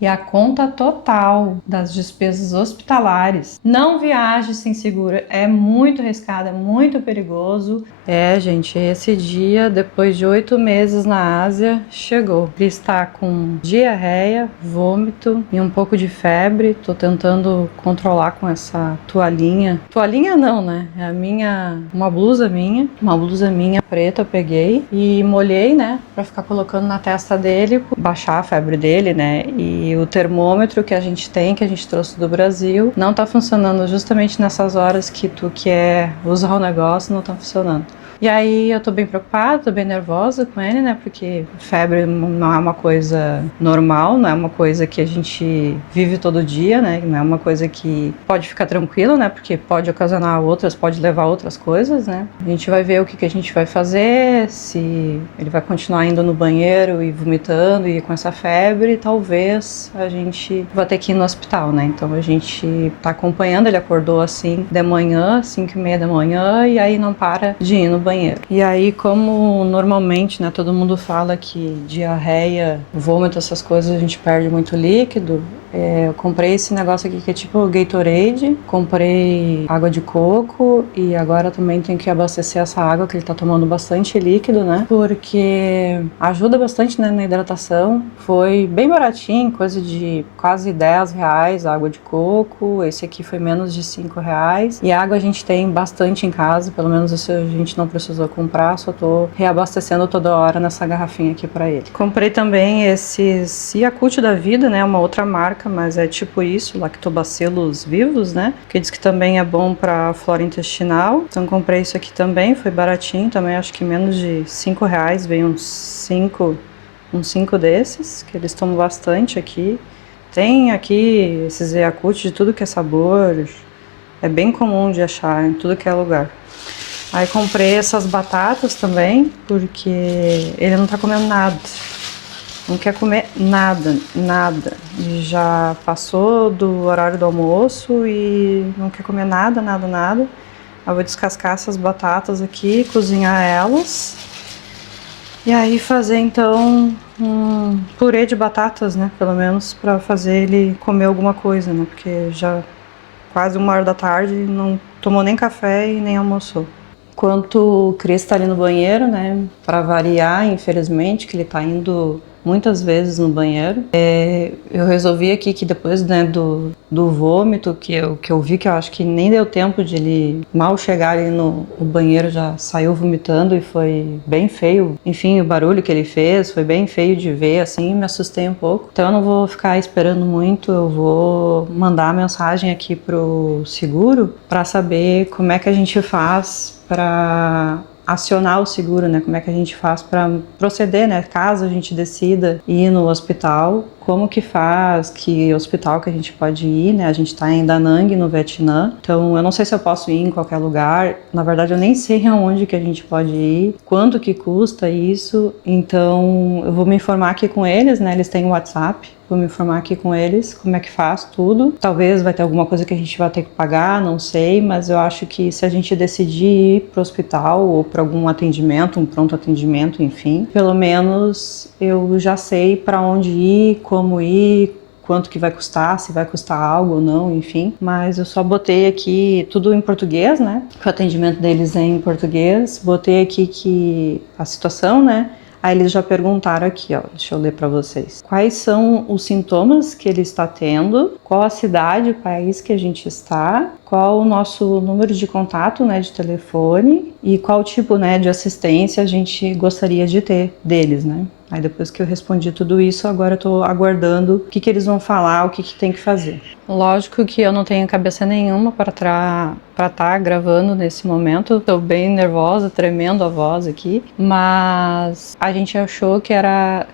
E a conta total das despesas hospitalares. Não viaje sem seguro, é muito arriscado, é muito perigoso. Gente, esse dia, depois de 8 meses na Ásia, chegou. Ele está com diarreia, vômito e um pouco de febre. Tô tentando controlar com essa toalhinha. Toalhinha não, né? É uma blusa minha preta eu peguei e molhei, né? Pra ficar colocando na testa dele, baixar a febre dele, né? E o termômetro que a gente trouxe do Brasil, não tá funcionando justamente nessas horas que tu quer usar o negócio, não tá funcionando. E aí eu tô bem preocupada, tô bem nervosa com ele, né? Porque febre não é uma coisa normal, não é uma coisa que a gente vive todo dia, né? Não é uma coisa que pode ficar tranquilo, né? Porque pode ocasionar pode levar a outras coisas, né? A gente vai ver o que a gente vai fazer, se ele vai continuar indo no banheiro e vomitando e com essa febre, talvez a gente vá ter que ir no hospital, né? Então a gente tá acompanhando, ele acordou assim de manhã, 5:30 da manhã, e aí não para de ir no banheiro. E aí, como normalmente, né, todo mundo fala que diarreia, vômito, essas coisas, a gente perde muito líquido, eu comprei esse negócio aqui que é tipo Gatorade, comprei água de coco e agora também tenho que abastecer essa água que ele tá tomando bastante líquido, né? Porque ajuda bastante, né, na hidratação. Foi bem baratinho, coisa de quase R$ 10 a água de coco. Esse aqui foi menos de R$ 5. E água a gente tem bastante em casa, pelo menos isso a gente não precisou comprar, só tô reabastecendo toda hora nessa garrafinha aqui pra ele. Comprei também esses Yakult da vida, né, uma outra marca, mas é tipo isso, lactobacilos vivos, né, que diz que também é bom pra flora intestinal. Então comprei isso aqui também, foi baratinho também, acho que menos de R$ 5, veio uns 5 desses, que eles tomam bastante aqui. Tem aqui esses Yakult de tudo que é sabor, é bem comum de achar em tudo que é lugar. Aí comprei essas batatas também, porque ele não tá comendo nada. Não quer comer nada, nada. E já passou do horário do almoço e não quer comer nada, nada, nada. Eu vou descascar essas batatas aqui, cozinhar elas. E aí fazer então um purê de batatas, né? Pelo menos para fazer ele comer alguma coisa, né? Porque já quase 1 hora da tarde não tomou nem café e nem almoçou. Enquanto o Cris tá ali no banheiro, né? Para variar, infelizmente, que ele tá indo muitas vezes no banheiro. Eu resolvi aqui que depois, né, do vômito que eu vi, que eu acho que nem deu tempo de ele mal chegar ali no banheiro, já saiu vomitando e foi bem feio. Enfim, o barulho que ele fez foi bem feio de ver, assim, me assustei um pouco. Então eu não vou ficar esperando muito, eu vou mandar a mensagem aqui pro seguro para saber como é que a gente faz para acionar o seguro, né? Como é que a gente faz para proceder, né? Caso a gente decida ir no hospital, como que faz, que hospital que a gente pode ir, né? A gente tá em Da Nang, no Vietnã, então eu não sei se eu posso ir em qualquer lugar. Na verdade, eu nem sei aonde que a gente pode ir, quanto que custa isso. Então, eu vou me informar aqui com eles, né? Eles têm o WhatsApp. Vou me informar aqui com eles como é que faz tudo. Talvez vai ter alguma coisa que a gente vai ter que pagar, não sei, mas eu acho que se a gente decidir ir para o hospital ou para algum atendimento, um pronto atendimento, enfim, pelo menos eu já sei para onde ir, como ir, quanto que vai custar, se vai custar algo ou não, enfim. Mas eu só botei aqui tudo em português, né? O atendimento deles é em português. Botei aqui que a situação, né? Aí eles já perguntaram aqui, ó, deixa eu ler para vocês. Quais são os sintomas que ele está tendo? Qual a cidade, o país que a gente está? Qual o nosso número de contato, né, de telefone? E qual tipo, né, de assistência a gente gostaria de ter deles, né? Aí depois que eu respondi tudo isso, agora eu tô aguardando o que eles vão falar, o que tem que fazer. Lógico que eu não tenho cabeça nenhuma para estar gravando nesse momento. Estou bem nervosa, tremendo a voz aqui, mas a gente achou que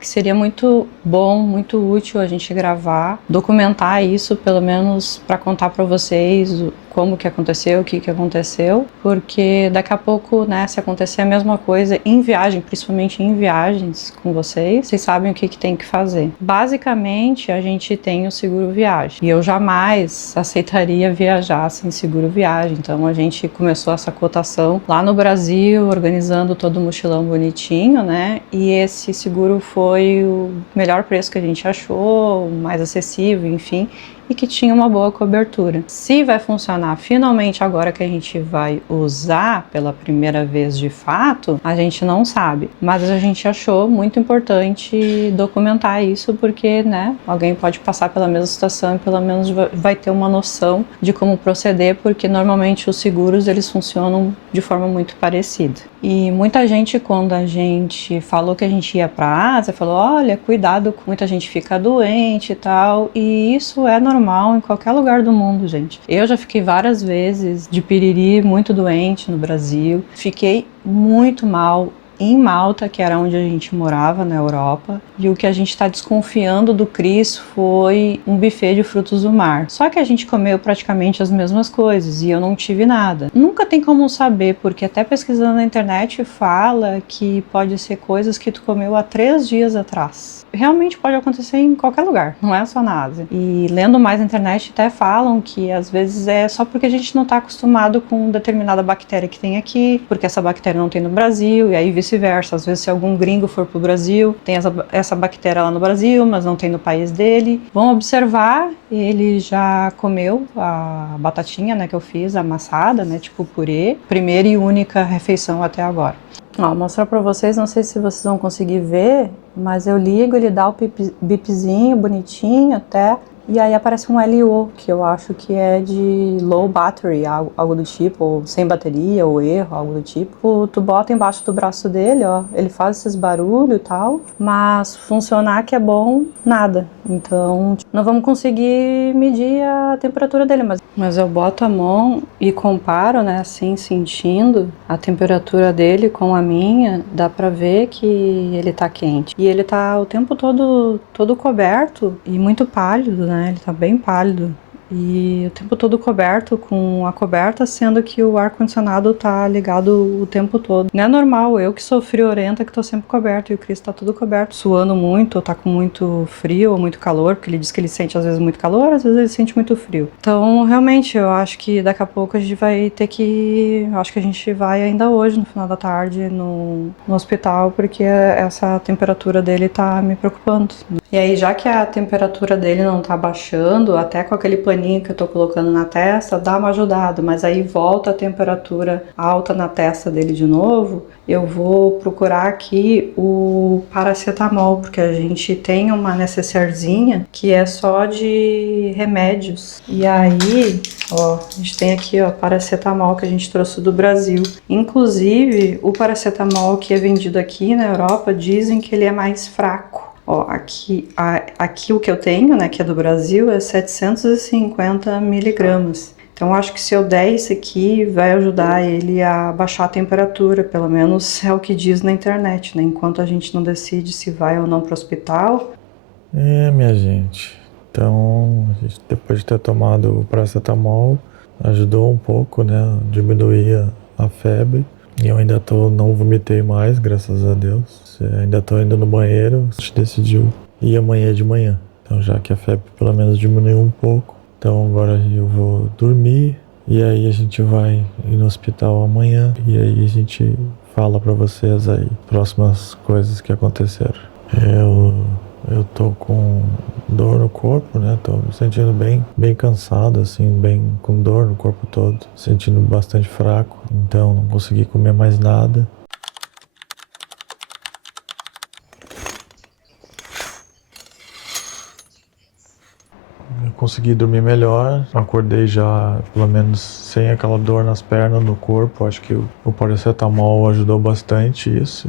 seria muito bom, muito útil a gente gravar, documentar isso, pelo menos para contar para vocês como que aconteceu, o que aconteceu, porque daqui a pouco, né, se acontecer a mesma coisa em viagem, principalmente em viagens com vocês sabem o que tem que fazer. Basicamente, a gente tem o seguro viagem, e eu jamais aceitaria viajar sem seguro viagem. pode. Então a gente começou essa cotação lá no Brasil, organizando todo o mochilão bonitinho, né? E esse seguro foi o melhor preço que a gente achou, o mais acessível, enfim, e que tinha uma boa cobertura. Se vai funcionar finalmente agora que a gente vai usar pela primeira vez de fato, a gente não sabe. Mas a gente achou muito importante documentar isso porque, né, alguém pode passar pela mesma situação e pelo menos vai ter uma noção de como proceder, porque normalmente os seguros eles funcionam de forma muito parecida. E muita gente, quando a gente falou que a gente ia para a Ásia, falou, olha, cuidado, muita gente fica doente e tal, e isso é normal em qualquer lugar do mundo, gente. Eu já fiquei várias vezes de piriri muito doente no Brasil, fiquei muito mal em Malta, que era onde a gente morava, na Europa, e o que a gente está desconfiando do Chris foi um buffet de frutos do mar. Só que a gente comeu praticamente as mesmas coisas e eu não tive nada. Nunca tem como saber, porque até pesquisando na internet fala que pode ser coisas que tu comeu há 3 dias atrás. Realmente pode acontecer em qualquer lugar, não é só na Ásia. E lendo mais na internet até falam que às vezes é só porque a gente não está acostumado com determinada bactéria que tem aqui, porque essa bactéria não tem no Brasil, e aí vice-versa. Às vezes se algum gringo for pro Brasil, tem essa bactéria lá no Brasil, mas não tem no país dele. Vão observar, ele já comeu a batatinha, né, que eu fiz, amassada, né, tipo purê, primeira e única refeição até agora. Ó, vou mostrar pra vocês, não sei se vocês vão conseguir ver, mas eu ligo, ele dá o bipzinho bonitinho até, e aí aparece um LO, que eu acho que é de low battery, algo do tipo, ou sem bateria, ou erro, algo do tipo. Tu bota embaixo do braço dele, ó, ele faz esses barulhos e tal, mas funcionar que é bom, nada. Então, não vamos conseguir medir a temperatura dele, mas eu boto a mão e comparo, né, assim, sentindo a temperatura dele com a minha, dá pra ver que ele tá quente. E ele tá o tempo todo coberto e muito pálido, né? Ele tá bem pálido. E o tempo todo coberto com a coberta, sendo que o ar-condicionado tá ligado o tempo todo. Não é normal, eu que sou friorenta, que tô sempre coberto, e o Chris tá tudo coberto, suando muito, ou tá com muito frio ou muito calor, porque ele diz que ele sente às vezes muito calor, às vezes ele sente muito frio. Então, realmente, eu acho que daqui a pouco a gente vai ter que... Acho que a gente vai ainda hoje, no final da tarde, no hospital, porque essa temperatura dele tá me preocupando. E aí, já que a temperatura dele não tá baixando, até com aquele paninho que eu tô colocando na testa, dá uma ajudada, mas aí volta a temperatura alta na testa dele de novo, eu vou procurar aqui o paracetamol, porque a gente tem uma necessairezinha que é só de remédios. E aí, ó, a gente tem aqui, ó, paracetamol que a gente trouxe do Brasil. Inclusive, o paracetamol que é vendido aqui na Europa, dizem que ele é mais fraco. Ó, aqui o que eu tenho, né, que é do Brasil, é 750 miligramas. Então, acho que se eu der esse aqui, vai ajudar ele a baixar a temperatura, pelo menos é o que diz na internet, né? Enquanto a gente não decide se vai ou não para o hospital. Minha gente, então, a gente, depois de ter tomado o paracetamol, ajudou um pouco, né, diminuir a febre. E eu ainda não vomitei mais, graças a Deus. Ainda tô indo no banheiro, a gente decidiu ir amanhã de manhã. Então, já que a febre pelo menos diminuiu um pouco, então agora eu vou dormir e aí a gente vai ir no hospital amanhã e aí a gente fala pra vocês aí próximas coisas que aconteceram. Eu tô com dor no corpo, né? Tô me sentindo bem cansado, assim, bem com dor no corpo todo, sentindo bastante fraco, então não consegui comer mais nada. Eu consegui dormir melhor, acordei já pelo menos sem aquela dor nas pernas, no corpo. Acho que o paracetamol ajudou bastante isso.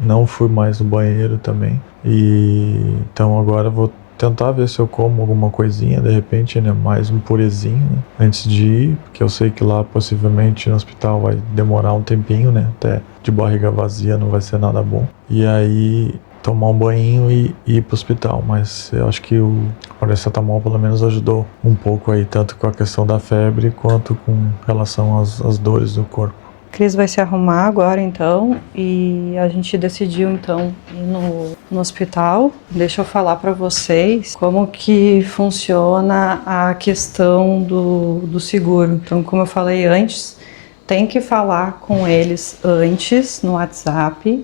Não fui mais no banheiro também. E então agora vou tentar ver se eu como alguma coisinha, de repente, né, mais um purezinho, né, antes de ir, porque eu sei que lá possivelmente no hospital vai demorar um tempinho, né, até de barriga vazia não vai ser nada bom. E aí tomar um banho e ir pro hospital, mas eu acho que o paracetamol pelo menos ajudou um pouco aí, tanto com a questão da febre quanto com relação às dores do corpo. Cris vai se arrumar agora, então, e a gente decidiu, então, ir no hospital. Deixa eu falar para vocês como que funciona a questão do seguro. Então, como eu falei antes, tem que falar com eles antes no WhatsApp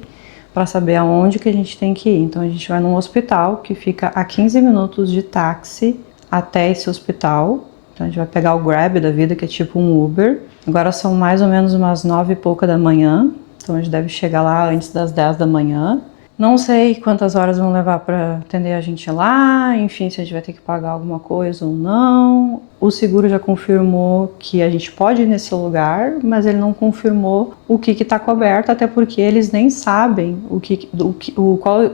para saber aonde que a gente tem que ir. Então, a gente vai num hospital que fica a 15 minutos de táxi até esse hospital. Então, a gente vai pegar o Grab da vida, que é tipo um Uber. Agora são mais ou menos umas 9 e pouca da manhã, então a gente deve chegar lá antes das 10 da manhã. Não sei quantas horas vão levar para atender a gente lá, enfim, se a gente vai ter que pagar alguma coisa ou não. O seguro já confirmou que a gente pode ir nesse lugar, mas ele não confirmou o que está coberto, até porque eles nem sabem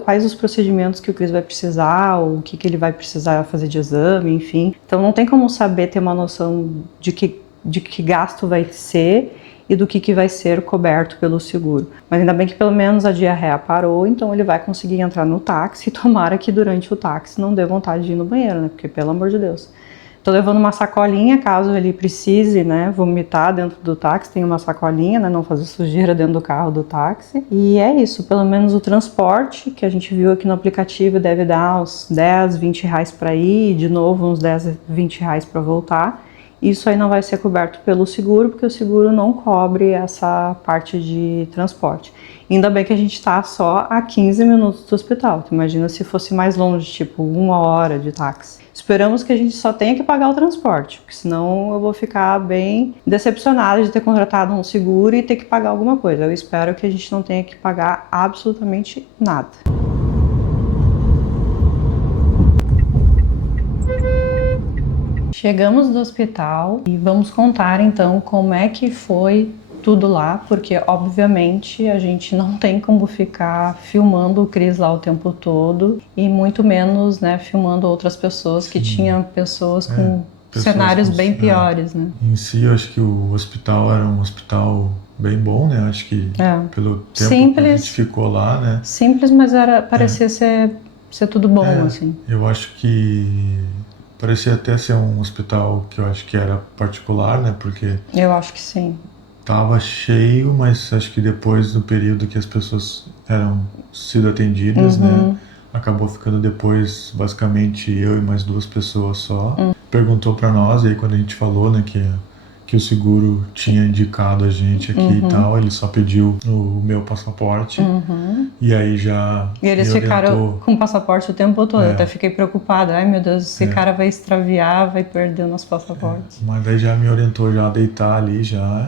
quais os procedimentos que o Cris vai precisar, ou o que ele vai precisar fazer de exame, enfim. Então não tem como saber, ter uma noção de que gasto vai ser e do que vai ser coberto pelo seguro. Mas ainda bem que pelo menos a diarreia parou, então ele vai conseguir entrar no táxi, e tomara que durante o táxi não dê vontade de ir no banheiro, né? Porque pelo amor de Deus. Tô levando uma sacolinha caso ele precise, né, vomitar dentro do táxi, tem uma sacolinha, né, não fazer sujeira dentro do carro do táxi. E é isso, pelo menos o transporte que a gente viu aqui no aplicativo deve dar uns 10, 20 reais para ir, e de novo uns 10, 20 reais para voltar. Isso aí não vai ser coberto pelo seguro, porque o seguro não cobre essa parte de transporte. Ainda bem que a gente está só a 15 minutos do hospital. Tu imagina se fosse mais longe, tipo 1 hora de táxi. Esperamos que a gente só tenha que pagar o transporte, porque senão eu vou ficar bem decepcionada de ter contratado um seguro e ter que pagar alguma coisa. Eu espero que a gente não tenha que pagar absolutamente nada. Chegamos do hospital e vamos contar então como é que foi tudo lá, porque obviamente a gente não tem como ficar filmando o Cris lá o tempo todo e muito menos, né, filmando outras pessoas. Sim. Que tinham pessoas com cenários bem piores, né? Em si, eu acho que o hospital era um hospital bem bom, né? Acho que pelo tempo simples, que a gente ficou lá, né? Simples, mas parecia ser tudo bom, assim. Eu acho que parecia até ser um hospital que eu acho que era particular, né? Porque eu acho que sim. Tava cheio, mas acho que depois do período que as pessoas eram sido atendidas, né? Acabou ficando depois basicamente eu e mais 2 pessoas só. Perguntou para nós, e aí quando a gente falou, né, que o seguro tinha indicado a gente aqui e tal, ele só pediu o meu passaporte, e aí já e eles ficaram com o passaporte o tempo todo. Eu até fiquei preocupada, ai meu Deus, esse cara vai extraviar, vai perder o nosso passaporte. Mas daí já me orientou já a deitar ali,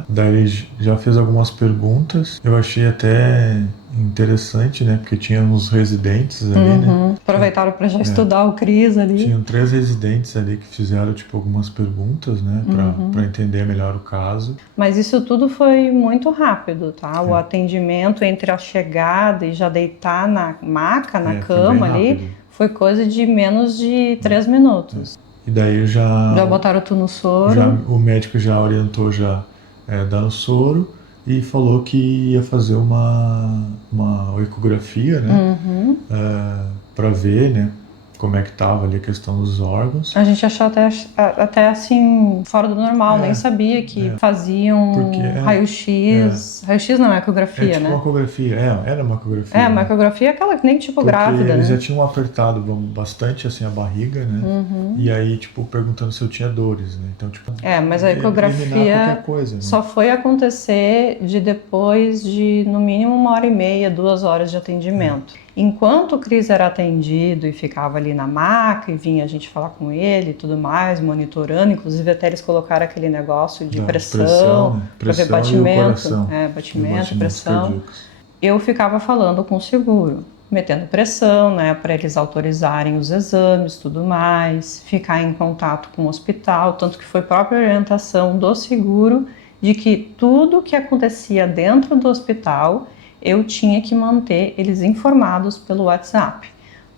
daí ele já fez algumas perguntas, eu achei até interessante, né, porque tinha uns residentes ali, né. Aproveitaram para já estudar o Cris ali. Tinham 3 residentes ali que fizeram, tipo, algumas perguntas, né, para entender melhor o caso. Mas isso tudo foi muito rápido, tá? O atendimento entre a chegada e já deitar na maca, na cama ali, foi coisa de menos de 3 minutos. E daí já botaram tu no soro. O médico já orientou dando soro. E falou que ia fazer uma ecografia, né, para ver, né, como é que tava ali a questão dos órgãos. A gente achou até assim, fora do normal, nem sabia que faziam raio-x. Raio-x não é ecografia, tipo né? Uma ecografia, era uma ecografia. Uma ecografia é aquela que nem tipo porque grávida, eles né? já tinham apertado bastante assim a barriga, né? E aí, tipo, perguntando se eu tinha dores, né? Então, tipo, mas a ecografia coisa, né? Só foi acontecer depois de, no mínimo, 1h30, 2 horas de atendimento. Enquanto o Cris era atendido e ficava ali na maca e vinha a gente falar com ele e tudo mais, monitorando, inclusive até eles colocaram aquele negócio de pressão para ver batimento, batimento, pressão. Cardíacos. Eu ficava falando com o seguro, metendo pressão, né, para eles autorizarem os exames, tudo mais, ficar em contato com o hospital, tanto que foi própria orientação do seguro de que tudo que acontecia dentro do hospital eu tinha que manter eles informados pelo WhatsApp.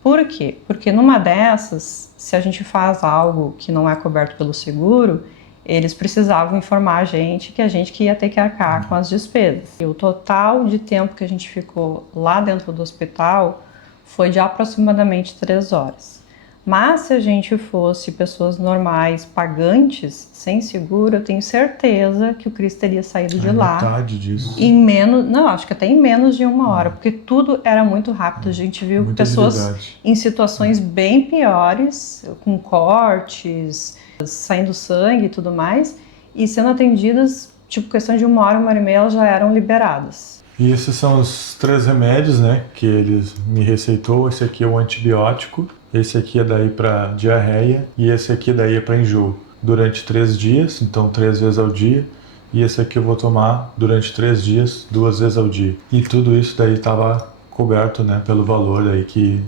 Por quê? Porque numa dessas, se a gente faz algo que não é coberto pelo seguro, eles precisavam informar a gente que ia ter que arcar com as despesas. E o total de tempo que a gente ficou lá dentro do hospital foi de aproximadamente 3 horas. Mas se a gente fosse pessoas normais, pagantes, sem seguro, eu tenho certeza que o Cris teria saído de lá. Metade disso. Em menos, não, acho que até em menos de 1 hora, porque tudo era muito rápido. A gente viu Muita pessoas habilidade. em situações bem piores, com cortes, saindo sangue e tudo mais, e sendo atendidas, tipo, questão de 1 hora, 1 hora e meia, elas já eram liberadas. E esses são os 3 remédios, né, que eles me receitou. Esse aqui é o antibiótico, esse aqui é daí para diarreia e esse aqui daí é para enjoo. Durante 3 dias, então 3 vezes ao dia. E esse aqui eu vou tomar durante 3 dias, 2 vezes ao dia. E tudo isso daí estava coberto, né, pelo valor aí que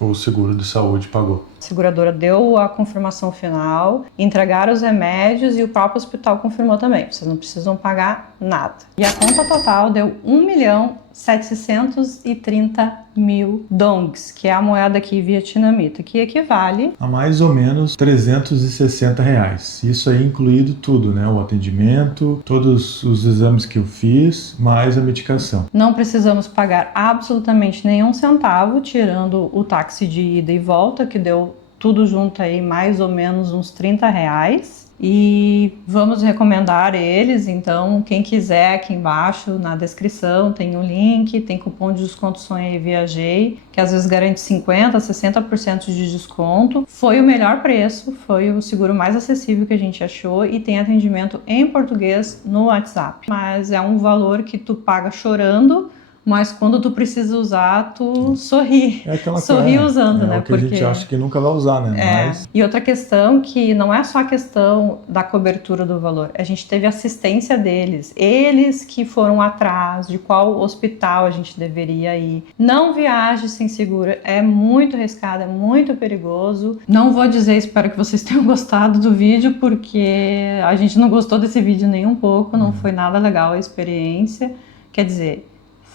o seguro de saúde pagou. A seguradora deu a confirmação final, entregaram os remédios e o próprio hospital confirmou também. Vocês não precisam pagar nada. E a conta total deu 1.730.000 dongs, que é a moeda aqui vietnamita, que equivale A mais ou menos R$360. Isso aí incluído tudo, né? O atendimento, todos os exames que eu fiz, mais a medicação. Não precisamos pagar absolutamente nenhum centavo, tirando o táxi de ida e volta, que deu tudo junto aí mais ou menos uns R$30. E vamos recomendar eles, então quem quiser, aqui embaixo na descrição tem um link, tem cupom de desconto Sonha e Viajei, que às vezes garante 50%, 60% de desconto. Foi o melhor preço, foi o seguro mais acessível que a gente achou e tem atendimento em português no WhatsApp. Mas é um valor que tu paga chorando, mas quando tu precisa usar, tu sorri. É aquela sorri usando, né? É o que a gente acha que nunca vai usar, né? Mas... E outra questão que não é só a questão da cobertura do valor. A gente teve assistência deles. Eles que foram atrás de qual hospital a gente deveria ir. Não viaje sem seguro. É muito arriscado, é muito perigoso. Não vou dizer, espero que vocês tenham gostado do vídeo, porque a gente não gostou desse vídeo nem um pouco. Não foi nada legal a experiência. Quer dizer...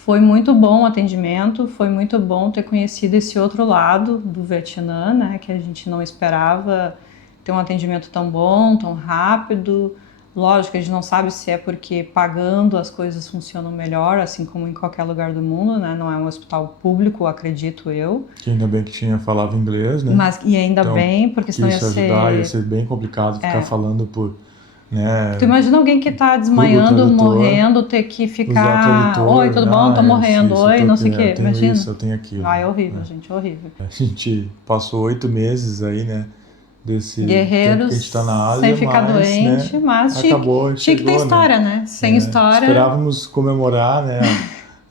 Foi muito bom o atendimento, foi muito bom ter conhecido esse outro lado do Vietnã, né, que a gente não esperava ter um atendimento tão bom, tão rápido. Lógico, a gente não sabe se é porque pagando as coisas funcionam melhor, assim como em qualquer lugar do mundo, né, não é um hospital público, acredito eu. Que ainda bem que falava inglês, né? E ainda então, bem, porque senão ia ser bem complicado ficar falando por... Né? Tu imagina alguém que tá desmaiando, morrendo, ter que ficar... Oi, tudo bom? Tô morrendo. Oi, não sei o quê. Imagina. Isso, eu tenho aquilo. É horrível, gente, horrível. A gente passou 8 meses aí, né? Desse guerreiros, que a gente tá na Ásia, sem ficar doente, né, mas acabou, tinha que ter história, né? Sem história... Esperávamos comemorar, né?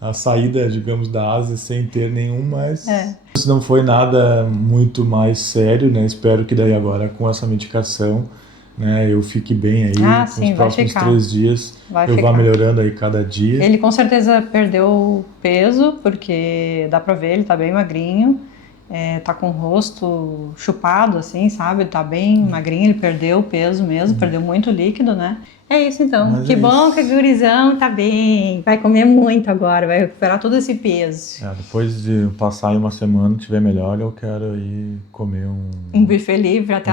A saída, digamos, da Ásia sem ter nenhum, mas... Isso não foi nada muito mais sério, né? Espero que daí agora, com essa medicação... Né, eu fique bem aí, nos próximos 3 dias eu vá melhorando aí cada dia. Ele com certeza perdeu peso, porque dá pra ver, ele tá bem magrinho, tá com o rosto chupado assim, sabe, ele tá bem magrinho, ele perdeu peso mesmo, perdeu muito líquido, né. É isso então, mas que bom que o gurizão tá bem, vai comer muito agora, vai recuperar todo esse peso. Depois de passar aí uma semana, tiver melhor, eu quero ir comer um buffet livre, até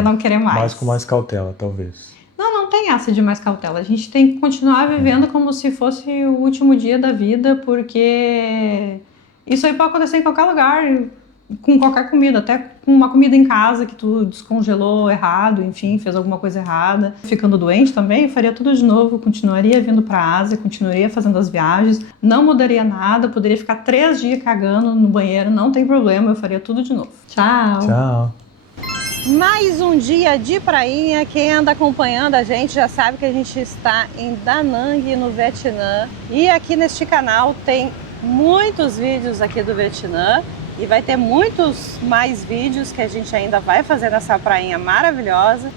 não querer mais. Mas com mais cautela, talvez. Não tem essa de mais cautela, a gente tem que continuar vivendo como se fosse o último dia da vida, porque isso aí pode acontecer em qualquer lugar, com qualquer comida, até com uma comida em casa que tu descongelou errado, enfim, fez alguma coisa errada. Ficando doente também, faria tudo de novo, continuaria vindo pra Ásia, continuaria fazendo as viagens, não mudaria nada, poderia ficar 3 dias cagando no banheiro, não tem problema, eu faria tudo de novo. Tchau! Tchau! Mais um dia de prainha, quem anda acompanhando a gente já sabe que a gente está em Da Nang, no Vietnã, e aqui neste canal tem muitos vídeos aqui do Vietnã, e vai ter muitos mais vídeos que a gente ainda vai fazer nessa prainha maravilhosa.